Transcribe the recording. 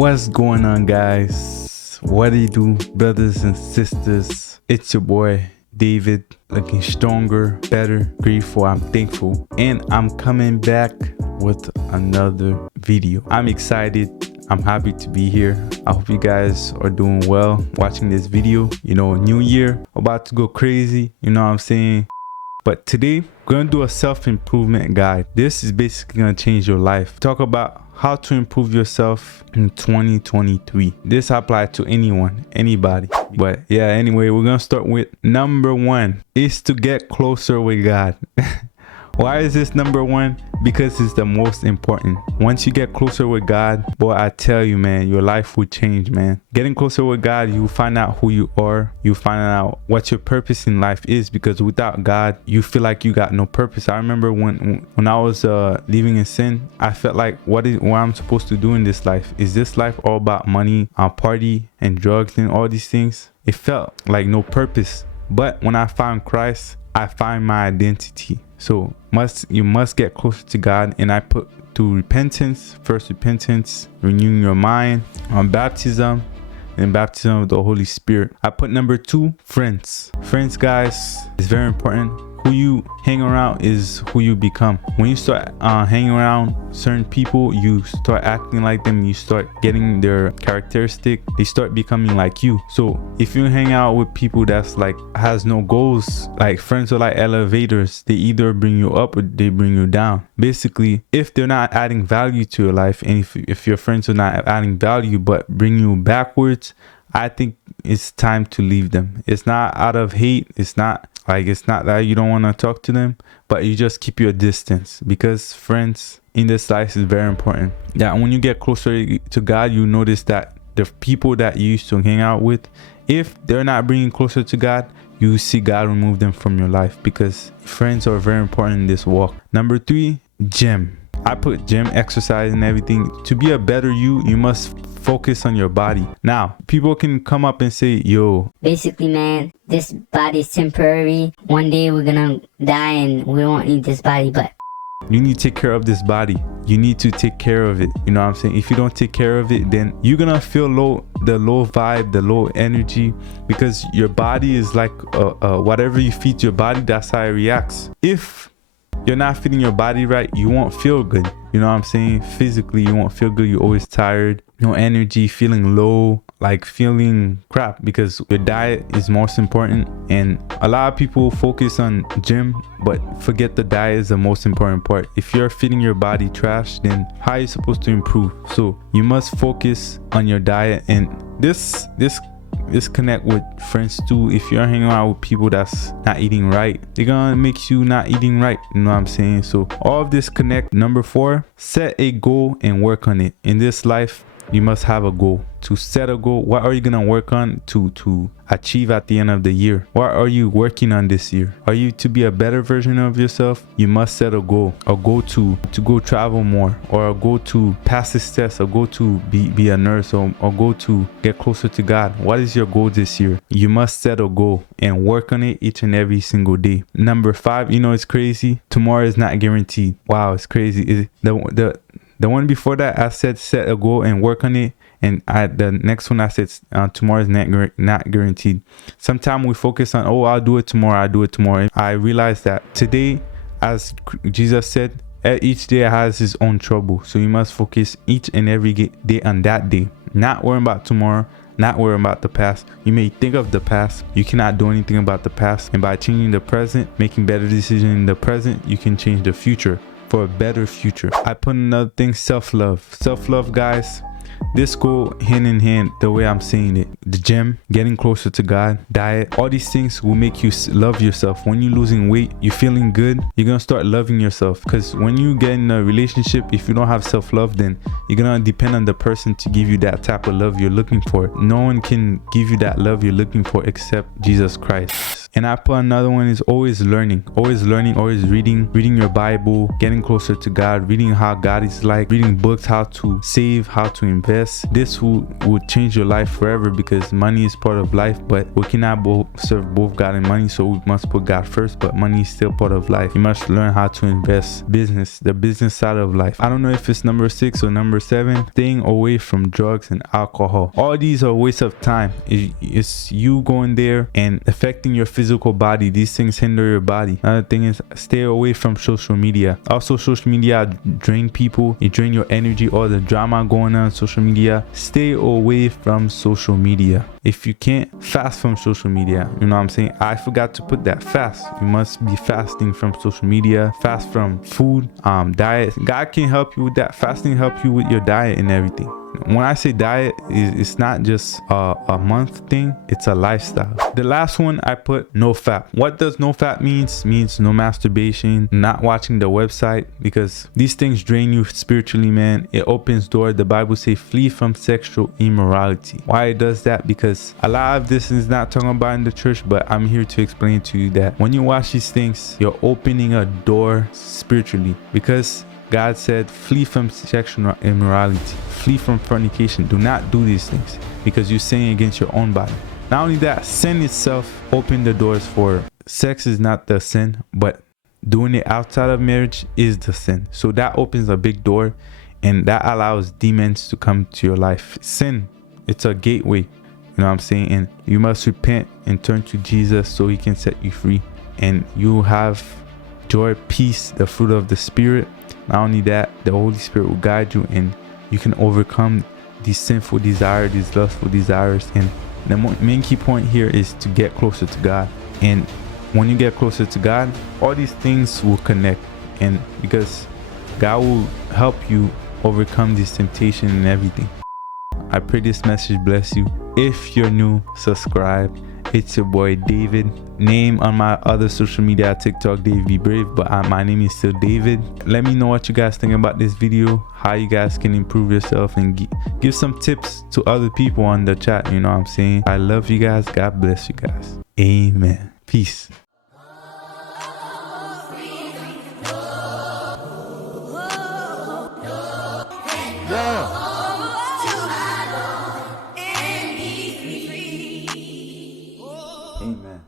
What's going on, guys? What do you do, brothers and sisters? It's your boy David, looking stronger, better, grateful, I'm thankful, and I'm coming back with another video. I'm excited, I'm happy to be here. I hope you guys are doing well watching this video. You know, new year about to go crazy, you know what I'm saying? But today we're gonna do a self-improvement guide. This is basically gonna change your life. Talk about how to improve yourself in 2023. This applies to anyone, anybody. But yeah, anyway, we're gonna start with number one is to get closer with God. Why is this number one? Because it's the most important. Once you get closer with God, boy, I tell you, man, your life will change, man. Getting closer with God, you find out who you are. You find out what your purpose in life is, because without God, you feel like you got no purpose. I remember when I was living in sin, I felt like what I'm supposed to do in this life? Is this life all about money, party and drugs and all these things? It felt like no purpose. But when I found Christ, I find my identity. So you must get closer to God, and I put to repentance, first repentance, renewing your mind, baptism, and baptism of the Holy Spirit. I put number two, friends. Friends, guys, is very important. Who you hang around is who you become. When you start hanging around certain people, you start acting like them, you start getting their characteristic, they start becoming like you. So if you hang out with people that's like has no goals, like friends are like elevators, they either bring you up or they bring you down. Basically, if they're not adding value to your life, and if your friends are not adding value but bring you backwards, I think it's time to leave them. It's not out of hate, it's not that you don't want to talk to them, but you just keep your distance, because friends in this life is very important. Yeah, when you get closer to God, you notice that the people that you used to hang out with, if they're not bringing closer to God, you see God remove them from your life, because friends are very important in this walk. Number three, gym. I put gym, exercise and everything. To be a better you must focus on your body. Now, people can come up and say, yo, basically, man, this body is temporary. One day we're gonna die and we won't need this body, but you need to take care of this body. You need to take care of it. You know what I'm saying? If you don't take care of it, then you're gonna feel the low vibe, the low energy, because your body is like whatever you feed your body, that's how it reacts. If you're not feeding your body right, you won't feel good. You know what I'm saying? Physically, you won't feel good. You're always tired, no energy, feeling low, like feeling crap, because your diet is most important. And a lot of people focus on gym but forget the diet is the most important part. If you're feeding your body trash, then how are you supposed to improve? So you must focus on your diet. And this connect with friends too. If you're hanging out with people that's not eating right, they're gonna make you not eating right. You know what I'm saying? So all of this connect. Number four, set a goal and work on it. In this life, you must have a goal. To set a goal, what are you gonna work on to achieve at the end of the year? What are you working on this year? Are you to be a better version of yourself? You must set a goal to go travel more, or a goal to pass this test, or go to be a nurse, or go to get closer to God. What is your goal this year? You must set a goal and work on it each and every single day. Number five, you know, it's crazy. Tomorrow is not guaranteed. Wow, it's crazy. The one before that, I said set a goal and work on it. And the next one I said tomorrow is not guaranteed. Sometimes we focus on, oh, I'll do it tomorrow. I realized that today, as Jesus said, each day has his own trouble. So you must focus each and every day on that day. Not worrying about tomorrow, not worrying about the past. You may think of the past. You cannot do anything about the past. And by changing the present, making better decisions in the present, you can change the future for a better future. I put another thing, self-love. Self-love, guys, this go hand in hand the way I'm saying it. The gym, getting closer to God, diet, all these things will make you love yourself. When you're losing weight, you're feeling good, you're gonna start loving yourself. Because when you get in a relationship, if you don't have self-love, then you're gonna depend on the person to give you that type of love you're looking for. No one can give you that love you're looking for except Jesus Christ. And I put another one is always learning, always reading your Bible, getting closer to God, reading how God is like, reading books, how to save, how to invest. This will change your life forever, because money is part of life, but we cannot serve both God and money, so we must put God first, but money is still part of life. You must learn how to invest, the business side of life. I don't know if it's number 6 or number 7, staying away from drugs and alcohol. All these are a waste of time. It's you going there and affecting your physical body. These things hinder your body. Another thing is stay away from social media. Also, social media drain people. It drain your energy, all the drama going on social media. Stay away from social media. If you can't, fast from social media. You know what I'm saying? I forgot to put that, fast. You must be fasting from social media, fast from food, diet. God can help you with that. Fasting help you with your diet and everything. When I say diet, it's not just a month thing, it's a lifestyle. The last one I put no fap. What does no fap means? Means no masturbation, not watching the website, because these things drain you spiritually, man. It opens door. The Bible says flee from sexual immorality. Why it does that? Because a lot of this is not talking about in the church, but I'm here to explain to you that when you watch these things, you're opening a door spiritually, because God said, flee from sexual immorality, flee from fornication. Do not do these things, because you're sinning against your own body. Not only that, sin itself opened the doors for sex is not the sin, but doing it outside of marriage is the sin. So that opens a big door, and that allows demons to come to your life. Sin, it's a gateway. You know what I'm saying? And you must repent and turn to Jesus so he can set you free. And you have joy, peace, the fruit of the Spirit. Not only that, the Holy Spirit will guide you, and you can overcome these sinful desires, these lustful desires. And the main key point here is to get closer to God. And when you get closer to God, all these things will connect, and because God will help you overcome this temptation and everything. I pray this message bless you. If you're new, subscribe. It's your boy David. Name on my other social media, TikTok, Dave Be Brave, but my name is still David. Let me know what you guys think about this video, how you guys can improve yourself, and give some tips to other people on the chat. You know what I'm saying? I love you guys. God bless you guys. Amen. Peace. Yeah. Amen.